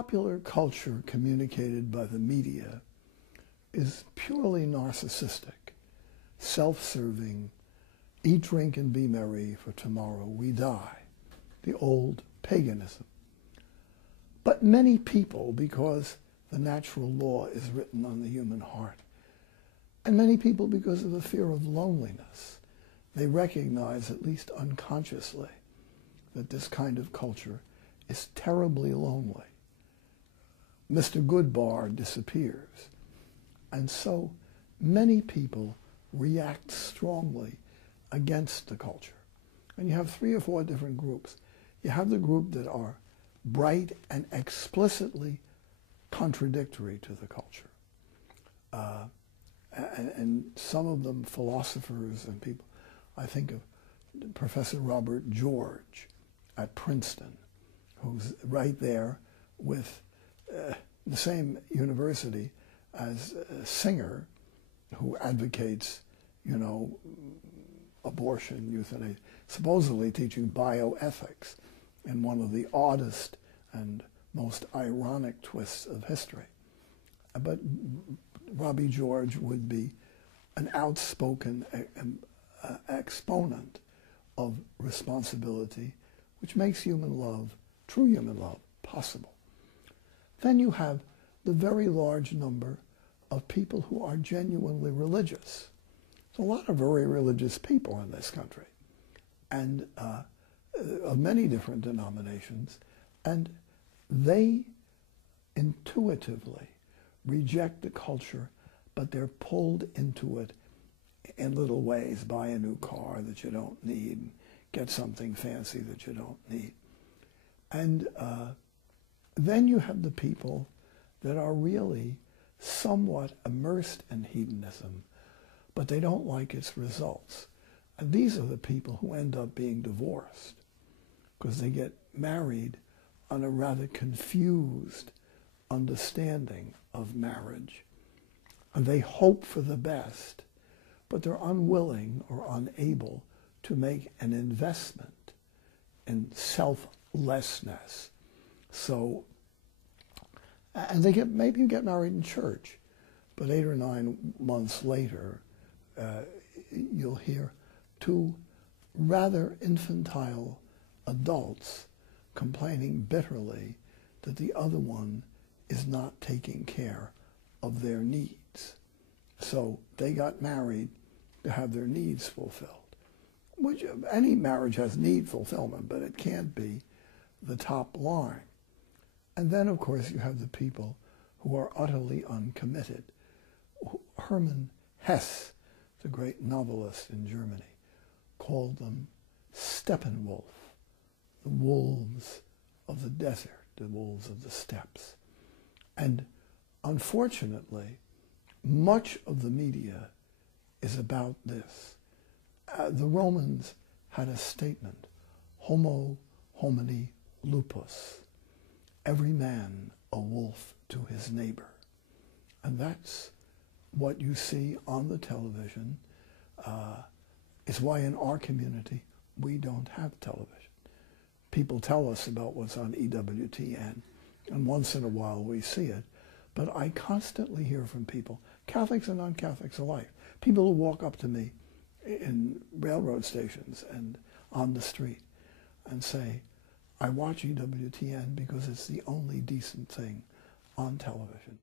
Popular culture communicated by the media is purely narcissistic, self-serving, eat, drink, and be merry, for tomorrow we die, the old paganism. But many people, because the natural law is written on the human heart, and many people, because of the fear of loneliness, they recognize, at least unconsciously, that this kind of culture is terribly lonely. Mr. Goodbar disappears. And so many people react strongly against the culture. And you have 3 or 4 different groups. You have the group that are bright and explicitly contradictory to the culture. And some of them philosophers and people. I think of Professor Robert George at Princeton, who's right there with the same university as a Singer, who advocates, abortion, euthanasia, supposedly teaching bioethics in one of the oddest and most ironic twists of history. But Robbie George would be an outspoken exponent of responsibility, which makes human love, true human love, possible. Then you have the very large number of people who are genuinely religious. There's a lot of very religious people in this country, and of many different denominations, and they intuitively reject the culture, but they're pulled into it in little ways. Buy a new car that you don't need, and get something fancy that you don't need. And then you have the people that are really somewhat immersed in hedonism, but they don't like its results. And these are the people who end up being divorced because they get married on a rather confused understanding of marriage. And they hope for the best, but they're unwilling or unable to make an investment in selflessness. So, and they maybe get married in church, but 8 or 9 months later, you'll hear 2 rather infantile adults complaining bitterly that the other one is not taking care of their needs. So they got married to have their needs fulfilled. Which, any marriage has need fulfillment, but it can't be the top line. And then, of course, you have the people who are utterly uncommitted. Hermann Hesse, the great novelist in Germany, called them Steppenwolf, the wolves of the desert, the wolves of the steppes. And unfortunately, much of the media is about this. The Romans had a statement, homo homini lupus, every man a wolf to his neighbor. And that's what you see on the television. It's why in our community we don't have television. People tell us about what's on EWTN, and once in a while we see it, but I constantly hear from people, Catholics and non-Catholics alike, people who walk up to me in railroad stations and on the street and say, I watch EWTN because it's the only decent thing on television.